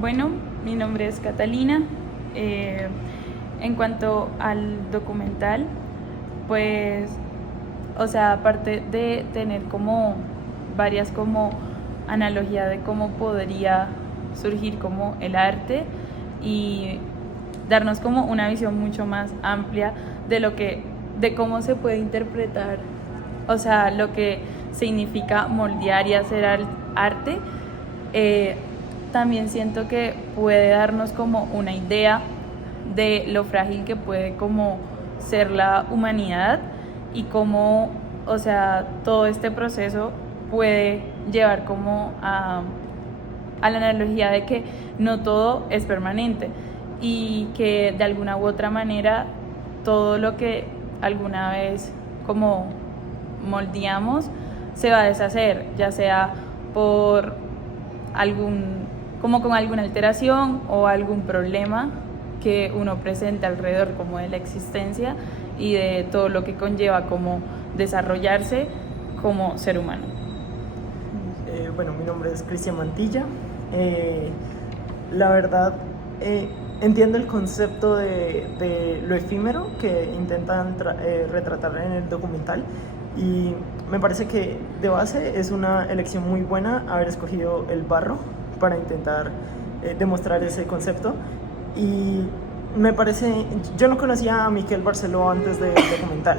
Bueno, mi nombre es Catalina. En cuanto al documental, pues, o sea, aparte de tener como varias como analogía de cómo podría surgir como el arte y darnos como una visión mucho más amplia de cómo se puede interpretar, o sea, lo que significa moldear y hacer arte. También siento que puede darnos como una idea de lo frágil que puede como ser la humanidad y cómo, o sea, todo este proceso puede llevar como a la analogía de que no todo es permanente y que de alguna u otra manera todo lo que alguna vez como moldeamos se va a deshacer, ya sea por como con alguna alteración o algún problema que uno presente alrededor como de la existencia y de todo lo que conlleva como desarrollarse como ser humano. Bueno, mi nombre es Cristian Mantilla. La verdad, entiendo el concepto de lo efímero que intentan retratar en el documental y me parece que de base es una elección muy buena haber escogido el barro para intentar demostrar ese concepto. Y me parece, yo no conocía a Miquel Barceló antes del documental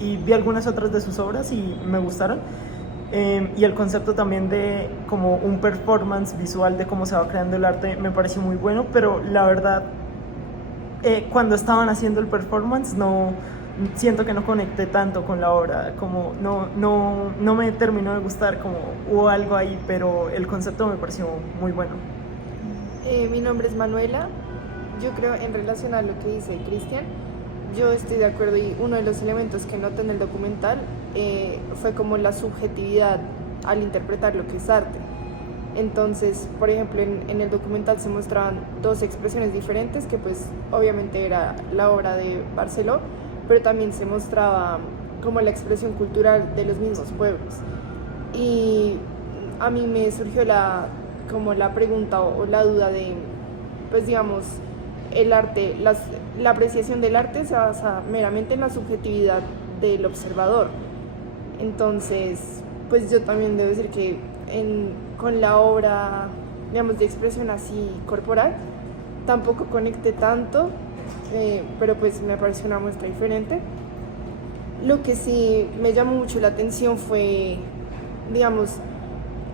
y vi algunas otras de sus obras y me gustaron. Y el concepto también de como un performance visual de cómo se va creando el arte me pareció muy bueno, pero la verdad cuando estaban haciendo el performance no siento que no conecté tanto con la obra, como no me terminó de gustar, como hubo algo ahí, pero el concepto me pareció muy bueno. Mi nombre es Manuela. Yo creo, en relación a lo que dice Cristian, yo estoy de acuerdo y uno de los elementos que noté en el documental fue como la subjetividad al interpretar lo que es arte. Entonces, por ejemplo, en el documental se mostraban dos expresiones diferentes, que pues obviamente era la obra de Barceló, pero también se mostraba como la expresión cultural de los mismos pueblos. Y a mí me surgió como la pregunta o la duda de, pues digamos, el arte, la apreciación del arte se basa meramente en la subjetividad del observador. Entonces, pues yo también debo decir que con la obra, digamos, de expresión así corporal, tampoco conecté tanto, pero pues me pareció una muestra diferente. Lo que sí me llamó mucho la atención fue, digamos,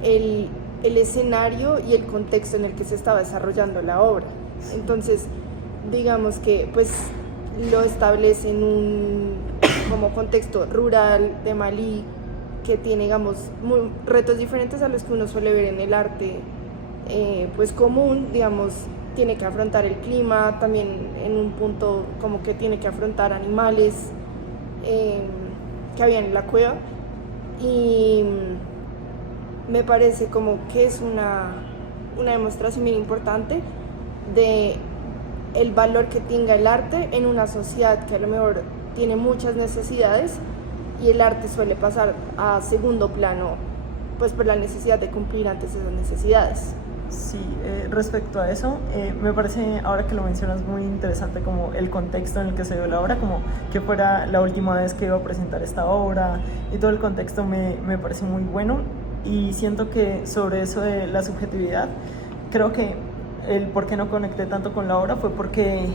el escenario y el contexto en el que se estaba desarrollando la obra. Entonces, digamos que pues lo establece en un como contexto rural de Malí, que tiene, digamos, retos diferentes a los que uno suele ver en el arte pues común. Digamos, tiene que afrontar el clima, también en un punto como que tiene que afrontar animales que habían en la cueva, y me parece como que es una demostración bien importante de el valor que tenga el arte en una sociedad que a lo mejor tiene muchas necesidades y el arte suele pasar a segundo plano pues por la necesidad de cumplir antes esas necesidades. Sí, respecto a eso, me parece, ahora que lo mencionas, muy interesante como el contexto en el que se dio la obra, como que fuera la última vez que iba a presentar esta obra, y todo el contexto me parece muy bueno. Y siento que sobre eso de la subjetividad, creo que el por qué no conecté tanto con la obra fue porque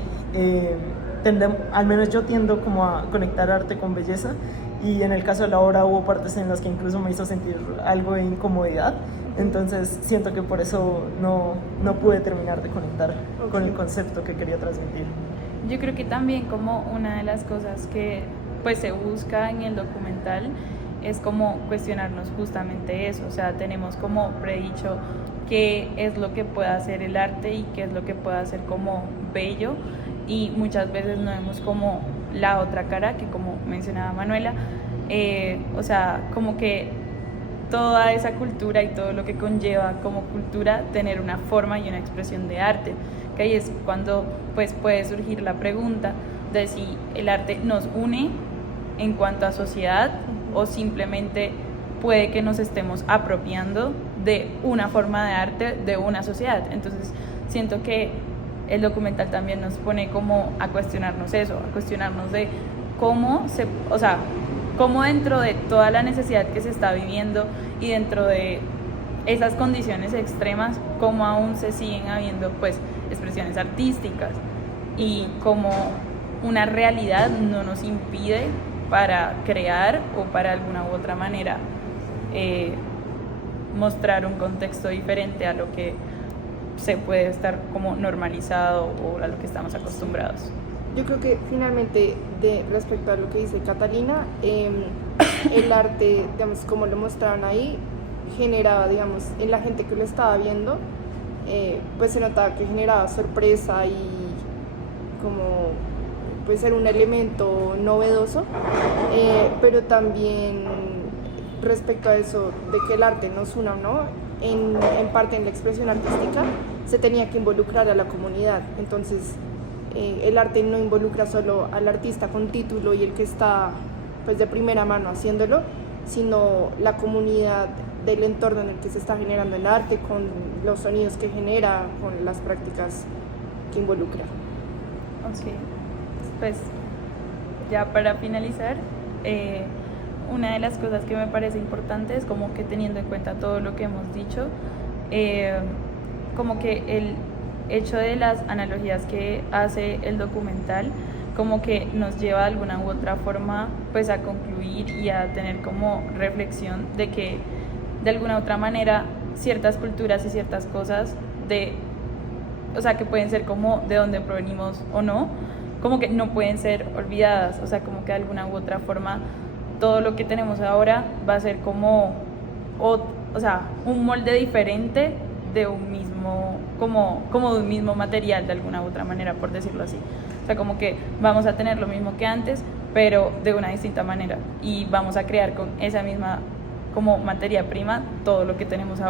al menos yo tiendo como a conectar arte con belleza, y en el caso de la obra hubo partes en las que incluso me hizo sentir algo de incomodidad. Entonces siento que por eso no pude terminar de conectar con el concepto que quería transmitir. Yo creo que también como una de las cosas que pues se busca en el documental es como cuestionarnos justamente eso, o sea, tenemos como predicho qué es lo que puede hacer el arte y qué es lo que puede hacer como bello, y muchas veces no vemos como la otra cara, que como mencionaba Manuela, o sea, como que toda esa cultura y todo lo que conlleva como cultura tener una forma y una expresión de arte, que ahí es cuando pues puede surgir la pregunta de si el arte nos une en cuanto a sociedad o simplemente puede que nos estemos apropiando de una forma de arte de una sociedad. Entonces siento que el documental también nos pone como a cuestionarnos eso, a cuestionarnos de cómo dentro de toda la necesidad que se está viviendo y dentro de esas condiciones extremas, cómo aún se siguen habiendo pues expresiones artísticas y cómo una realidad no nos impide para crear o para alguna u otra manera mostrar un contexto diferente a lo que se puede estar como normalizado o a lo que estamos acostumbrados. Yo creo que finalmente, respecto a lo que dice Catalina, el arte, digamos, como lo mostraron ahí, generaba, digamos, en la gente que lo estaba viendo, pues se notaba que generaba sorpresa y como pues era un elemento novedoso, pero también respecto a eso de que el arte nos una o no, en parte en la expresión artística se tenía que involucrar a la comunidad. Entonces el arte no involucra solo al artista con título y el que está pues de primera mano haciéndolo, sino la comunidad del entorno en el que se está generando el arte, con los sonidos que genera, con las prácticas que involucra. Ok, pues ya para finalizar, una de las cosas que me parece importante es como que teniendo en cuenta todo lo que hemos dicho, como que el hecho de las analogías que hace el documental como que nos lleva de alguna u otra forma pues a concluir y a tener como reflexión de que de alguna u otra manera ciertas culturas y ciertas cosas que pueden ser como de donde provenimos o no, como que no pueden ser olvidadas, o sea, como que de alguna u otra forma todo lo que tenemos ahora va a ser como un molde diferente de un mismo, como de un mismo material de alguna u otra manera, por decirlo así. O sea, como que vamos a tener lo mismo que antes, pero de una distinta manera, y vamos a crear con esa misma como materia prima todo lo que tenemos ahora.